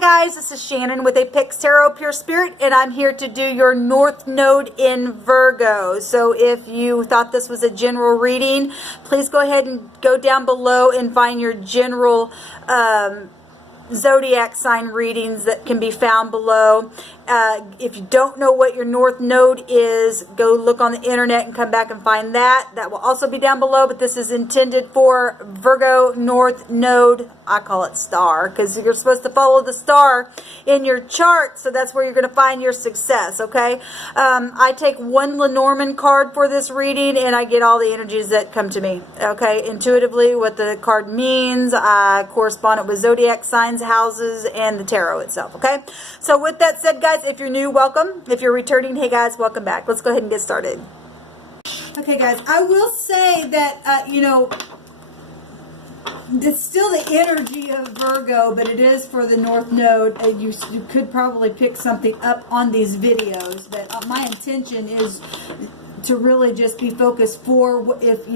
guys, this is Shannon with apextarotpurespirit, and I'm here to do your North Node in Virgo. So if you thought this was a general reading, please go ahead and go down below and find your general zodiac sign readings that can be found below. If you don't know what your North Node is, go look on the internet and come back and find that. That will also be down below, but this is intended for Virgo North Node. I call it star because you're supposed to follow the star in your chart, so that's where you're going to find your success, okay? I take one Lenormand card for this reading, and I get all the energies that come to me, okay? Intuitively, what the card means. I correspond it with zodiac signs, houses, and the tarot itself, okay? So with that said, guys, if you're new, welcome. If you're returning, hey guys, welcome back. Let's go ahead and get started. Okay, guys, I will say that, you know, it's still the energy of Virgo, but it is for the North Node. You could probably pick something up on these videos, but my intention is to really just be focused for if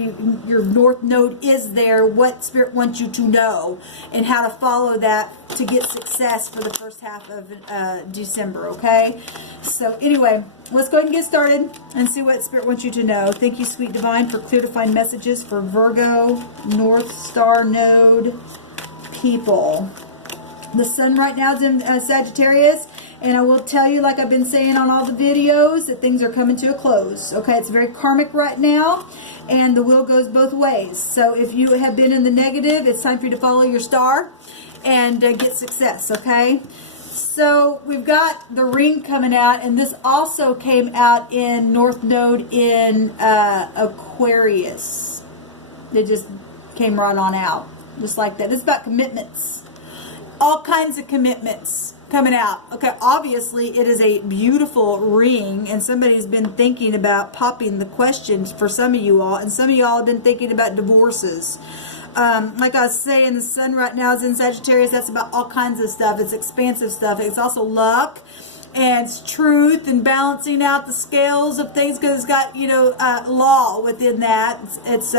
your North Node is there, what Spirit wants you to know, and how to follow that to get success for the first half of December, okay? So anyway, let's go ahead and get started and see what Spirit wants you to know. Thank you, Sweet Divine, for clear to find messages for Virgo, North Star Node people. The Sun right now is in Sagittarius. And I will tell you, like I've been saying on all the videos, that things are coming to a close. Okay, it's very karmic right now, and the wheel goes both ways. So if you have been in the negative, it's time for you to follow your star and get success, okay? So we've got the ring coming out, and this also came out in North Node in Aquarius. It just came right on out, just like that. It's about commitments. All kinds of commitments coming out. Okay, obviously it is a beautiful ring, and somebody's been thinking about popping the questions for some of you all, and some of y'all have been thinking about divorces. Like I was saying, the Sun right now is in Sagittarius. That's about all kinds of stuff. It's expansive stuff. It's also luck, and it's truth, and balancing out the scales of things, because it's got, you know, law within that. It's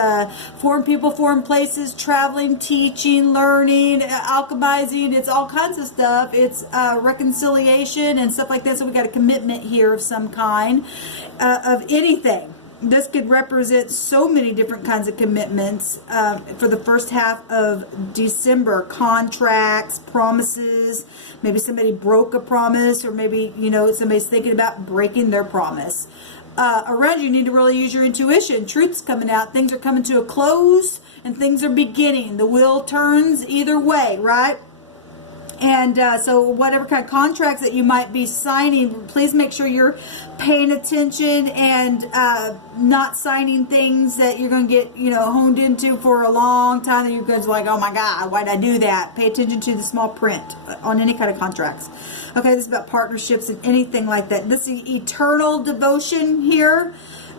foreign people, foreign places, traveling, teaching, learning, alchemizing. It's all kinds of stuff. It's reconciliation and stuff like that. So we got a commitment here of some kind, of anything. This could represent so many different kinds of commitments for the first half of December. Contracts, promises. Maybe somebody broke a promise, or maybe, you know, somebody's thinking about breaking their promise. Around you need to really use your intuition. Truth's coming out. Things are coming to a close, and things are beginning. The wheel turns either way, right? And so whatever kind of contracts that you might be signing, please make sure you're paying attention and not signing things that you're going to get, you know, honed into for a long time, and you're going to be like, oh my God, why'd I do that? Pay attention to the small print on any kind of contracts. Okay, this is about partnerships and anything like that. This is eternal devotion here.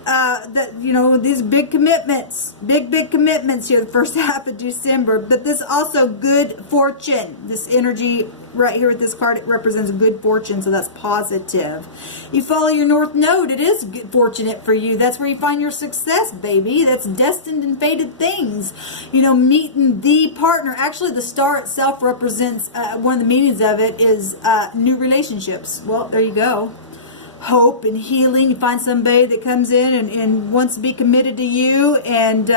That, you know, these big commitments, big commitments here the first half of December. But this also good fortune. This energy right here with this card, it represents good fortune, so that's positive. You follow your North Node, it is good, fortunate for you. That's where you find your success, baby. That's destined and fated things. You know, meeting the partner. Actually, the star itself represents, one of the meanings of it is new relationships. Well, there you go. Hope and healing. You find somebody that comes in and wants to be committed to you, and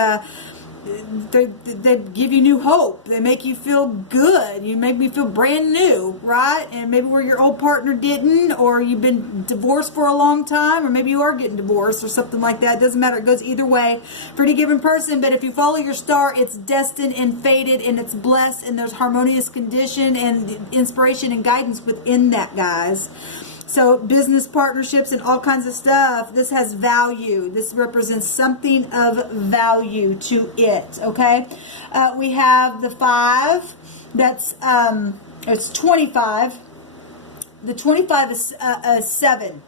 they give you new hope. They make you feel good. You make me feel brand new, right? And maybe where your old partner didn't, or you've been divorced for a long time, or maybe you are getting divorced or something like that. It doesn't matter. It goes either way for any given person. But if you follow your star, it's destined and fated, and it's blessed, and there's harmonious condition and inspiration and guidance within that, guys. So business partnerships and all kinds of stuff, this has value. This represents something of value to it, okay? We have the 5. That's, it's 25. The 25 is 7.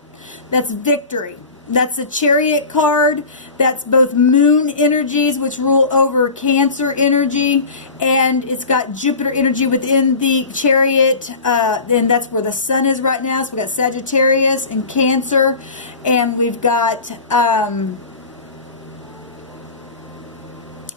That's victory. That's a Chariot card. That's both moon energies, which rule over Cancer energy, and it's got Jupiter energy within the Chariot, and that's where the Sun is right now. So we've got Sagittarius and Cancer, and we've got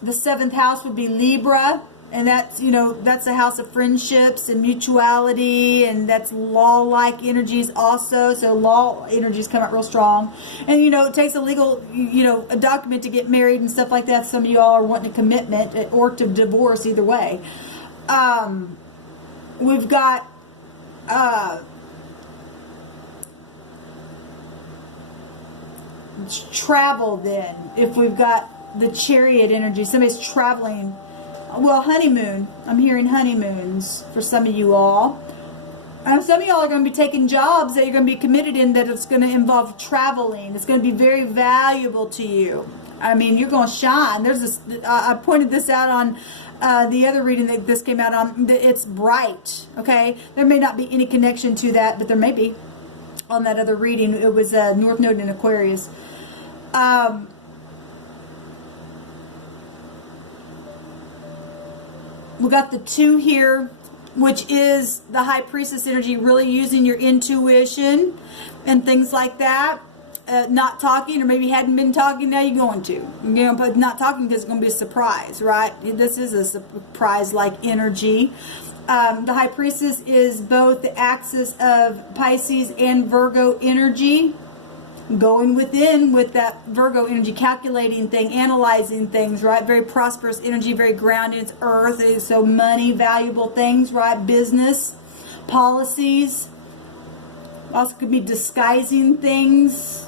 the 7th house would be Libra, And that's, you know, that's a house of friendships and mutuality, and that's law-like energies also. So law energies come out real strong. And, you know, it takes a legal, you know, a document to get married and stuff like that. Some of y'all are wanting a commitment or to divorce, either way. We've got travel then. If we've got the Chariot energy, somebody's traveling. Well, honeymoon. I'm hearing honeymoons for some of you all. Some of y'all are going to be taking jobs that you're going to be committed in that it's going to involve traveling. It's going to be very valuable to you. I mean, you're going to shine. There's this. I pointed this out on the other reading that this came out on. It's bright. Okay, there may not be any connection to that, but there may be. On that other reading, it was North Node in Aquarius. We got the 2 here, which is the High Priestess energy, really using your intuition and things like that. Not talking, or maybe hadn't been talking, now you're going to. You know, but not talking because it's going to be a surprise, right? This is a surprise-like energy. The High Priestess is both the axis of Pisces and Virgo energy. Going within with that Virgo energy, calculating things, analyzing things, right? Very prosperous energy, very grounded. It's earth, so money, valuable things, right? Business, policies. Also could be disguising things.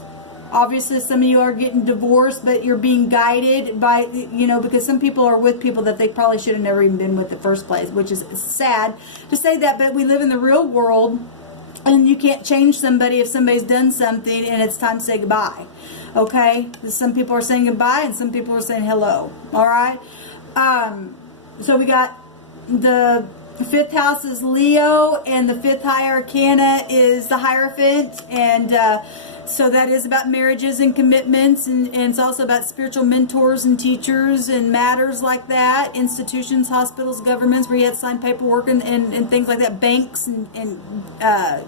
Obviously, some of you are getting divorced, but you're being guided by, you know, because some people are with people that they probably should have never even been with in the first place, which is sad to say that, but we live in the real world. And you can't change somebody if somebody's done something and it's time to say goodbye. Okay? Some people are saying goodbye and some people are saying hello. Alright? So we got the 5th house is Leo, and the 5th high arcana is the Hierophant. And so that is about marriages and commitments, and it's also about spiritual mentors and teachers and matters like that. Institutions, hospitals, governments, where you have to sign paperwork and things like that. Banks and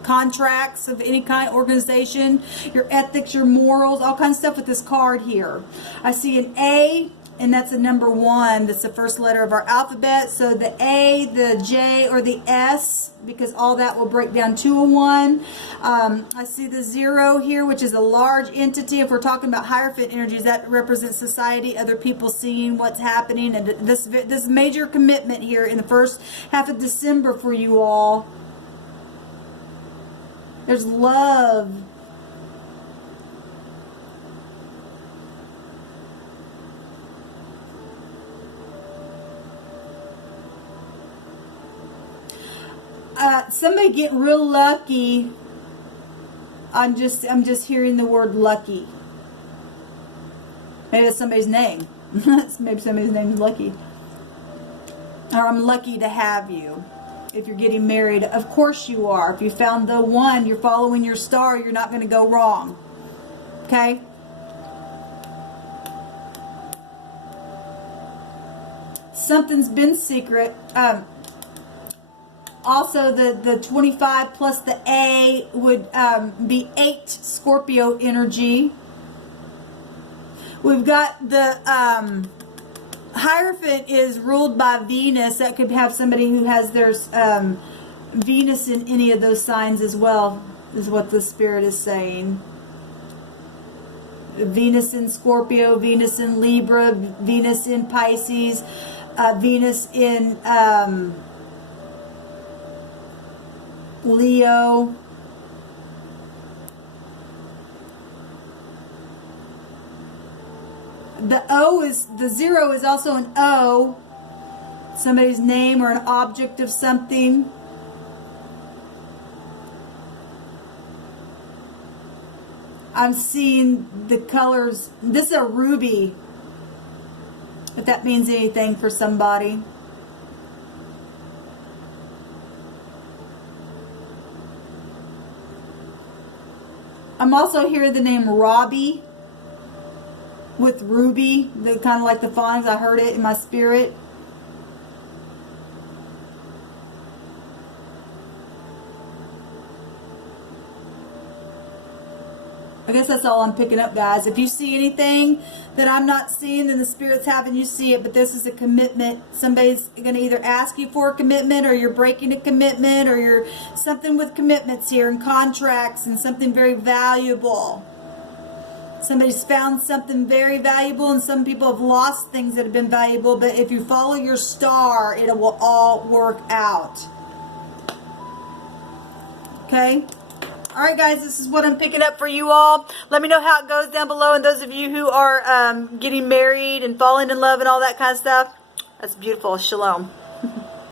contracts of any kind, organization, your ethics, your morals, all kinds of stuff with this card here. I see an A, and that's a number 1. That's the first letter of our alphabet. So the A, the J, or the S, because all that will break down to a 1. I see the 0 here, which is a large entity. If we're talking about Hierophant energies, that represents society, other people seeing what's happening. And this major commitment here in the first half of December for you all. There's love. Somebody get real lucky. I'm just hearing the word lucky. Maybe that's somebody's name. Maybe somebody's name is Lucky. Or I'm lucky to have you. If you're getting married, of course you are. If you found the one, you're following your star, you're not going to go wrong. Okay? Something's been secret. Also, the 25 plus the A would be 8 Scorpio energy. We've got the Hierophant is ruled by Venus. That could have somebody who has their Venus in any of those signs as well, is what the Spirit is saying. Venus in Scorpio, Venus in Libra, Venus in Pisces, Venus in Leo. The 0 is also an O, somebody's name or an object of something. I'm seeing the colors. This is a ruby, if that means anything for somebody. I'm also hearing the name Robbie with ruby, the kind of like the phonics. I heard it in my spirit. I guess that's all I'm picking up, guys. If you see anything that I'm not seeing, then the Spirit's having you see it. But this is a commitment. Somebody's going to either ask you for a commitment, or you're breaking a commitment, or you're something with commitments here and contracts and something very valuable. Somebody's found something very valuable, and some people have lost things that have been valuable. But if you follow your star, it will all work out. Okay? All right, guys, this is what I'm picking up for you all. Let me know how it goes down below. And those of you who are getting married and falling in love and all that kind of stuff, that's beautiful. Shalom.